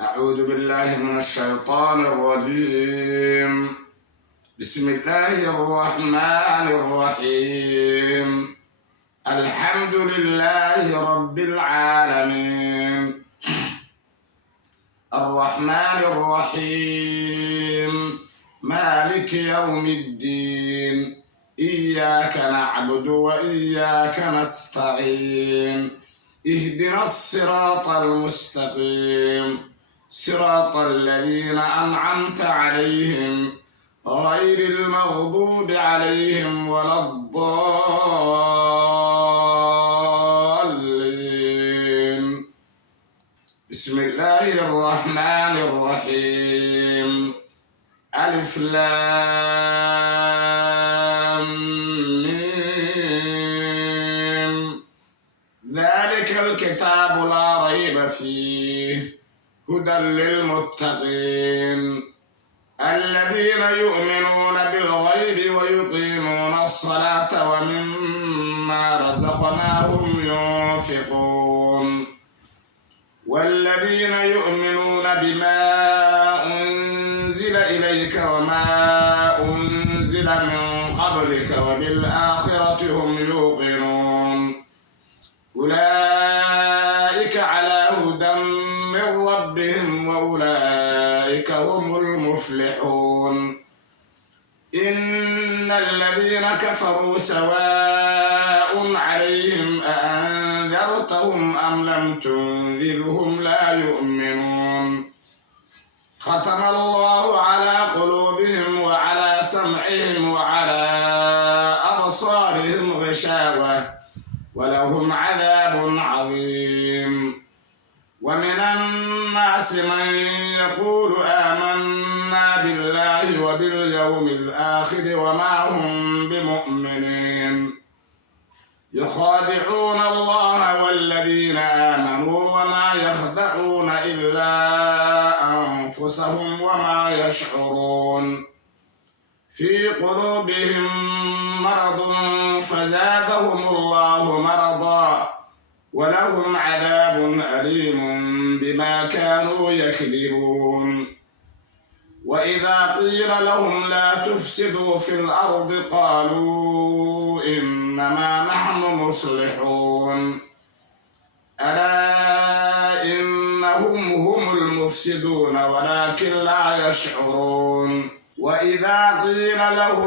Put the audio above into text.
أعوذ بالله من الشيطان الرجيم. بسم الله الرحمن الرحيم. الحمد لله رب العالمين، الرحمن الرحيم، مالك يوم الدين، إياك نعبد وإياك نستعين، اهدنا الصراط المستقيم، صراط الذين أنعمت عليهم غير المغضوب عليهم ولا الضالين. بسم الله الرحمن الرحيم. ألف لام ميم. ذلك الكتاب لا ريب فيه هدى للمتقين الذين يؤمنون بالغيب ويقيمون الصلاة ومما رزقناهم ينفقون والذين يؤمنون بما أنزل إليك وما أنزل من قبلك وبالآخرة هم يوقنون أولئك على هدى من ربهم وأولئك هم المفلحون. إن الذين كفروا سواء عليهم أأنذرتهم أم لم تنذرهم لا يؤمنون. ختم الله على قلوبهم وعلى سمعهم وعلى أبصارهم غشاوة ولهم عذاب عظيم. ومن الناس من يقول آمنا بالله وباليوم الآخر وما هم بمؤمنين يخادعون الله والذين آمنوا وما يخدعون إلا أنفسهم وما يشعرون. في قلوبهم مرض فزادهم الله مرضا ولهم عذاب أليم بما كانوا يكذبون. وإذا قيل لهم لا تفسدوا في الأرض قالوا إنما نحن مصلحون ألا إنهم هم المفسدون ولكن لا يشعرون. وإذا قيل لهم